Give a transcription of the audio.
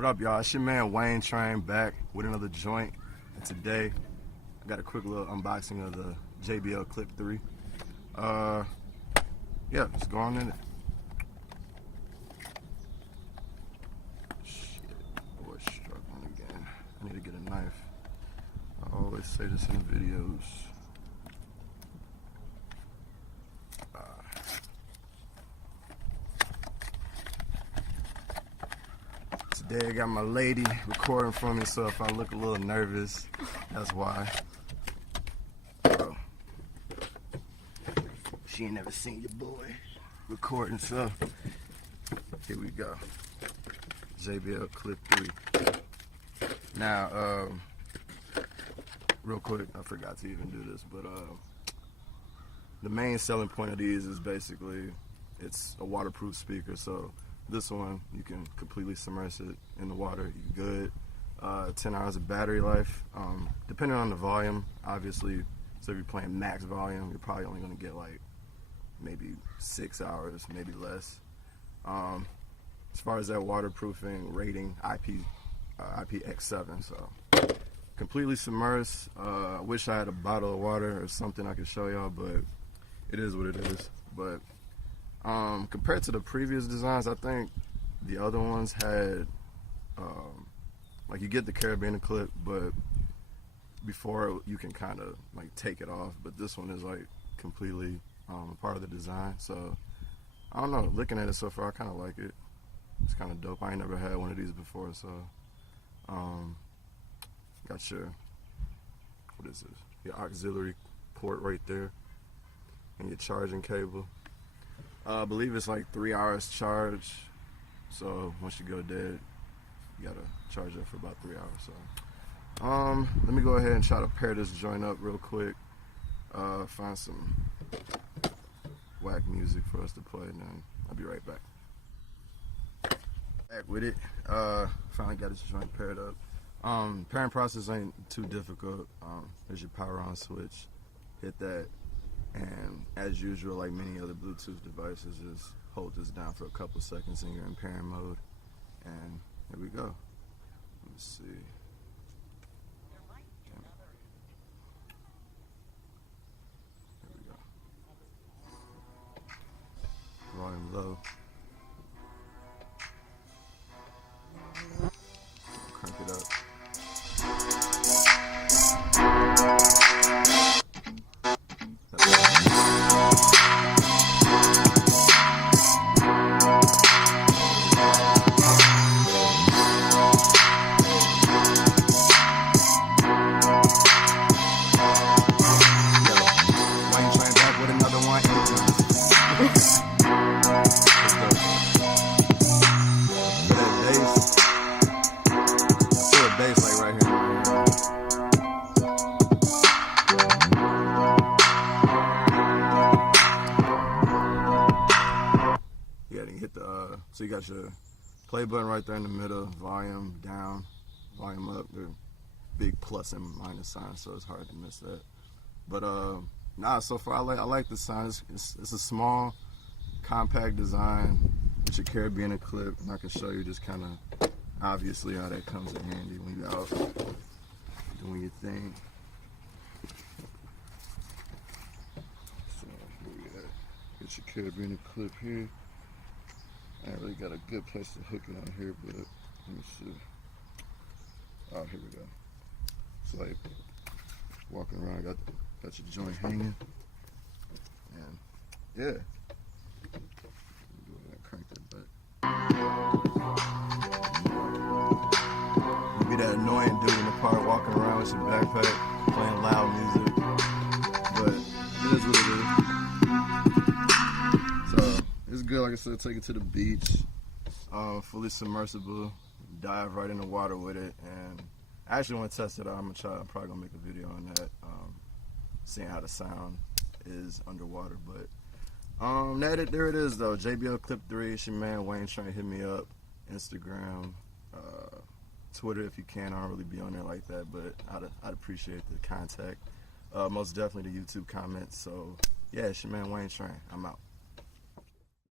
What up, y'all? It's your man Wayne Train back with another joint. And today, I got a quick little unboxing of the JBL Clip 3. Yeah, let's go on in it. Shit, boy's struggling again. I need to get a knife. I always say this in the videos. Today I got my lady recording for me, so if I look a little nervous, that's why. Bro, she ain't never seen your boy recording, so here we go. JBL Clip 3. Now, real quick, I forgot to even do this, but the main selling point of these is basically it's a waterproof speaker. So this one, you can completely submerge it in the water. You're good. 10 hours of battery life. Depending on the volume, obviously, so if you're playing max volume, you're probably only going to get like maybe 6 hours, maybe less. As far as that waterproofing rating, IPX7, so completely submersed. I wish I had a bottle of water or something I could show y'all, but it is what it is. But compared to the previous designs, I think the other ones had like you get the carabiner clip, but before you can kind of like take it off. But this one is like completely part of the design. So I don't know, looking at it so far, I kind of like it. It's kind of dope. I ain't never had one of these before, so got your, what is this? Your auxiliary port right there, and your charging cable. I believe it's like 3 hours charge, so once you go dead, you gotta charge it for about 3 hours. So let me go ahead and try to pair this joint up real quick, find some whack music for us to play, and then I'll be right back. Back with it. Finally got this joint paired up. Pairing process ain't too difficult. There's your power on switch, hit that, and as usual, like many other Bluetooth devices, just hold this down for a couple seconds and you're in pairing mode, and here we go. Let me see. Here we go. Volume low. Crank it up. So you got your play button right there in the middle, volume down, volume up. They're big plus and minus signs, so it's hard to miss that. But nah, so far I like the sign. It's a small, compact design with your carabiner clip, and I can show you just kind of obviously how that comes in handy when you're out doing your thing. So here we got. Get your carabiner clip here. I ain't really got a good place to hook it on here, but let me see. Oh, here we go. It's like walking around, got your joint hanging, and yeah. Go ahead and crank that back. You be that annoying dude in the park walking around with your backpack, playing loud music, but it is what it is. It's good, like I said, take it to the beach, fully submersible, dive right in the water with it, and I actually want to test it out. I'm probably gonna make a video on that, seeing how the sound is underwater. But there it is though, JBL Clip 3. It's your man Wayne Train. Hit me up, Instagram, Twitter if you can. I don't really be on there like that, but I'd appreciate the contact. Most definitely the YouTube comments. So yeah, it's your man Wayne Train. I'm out.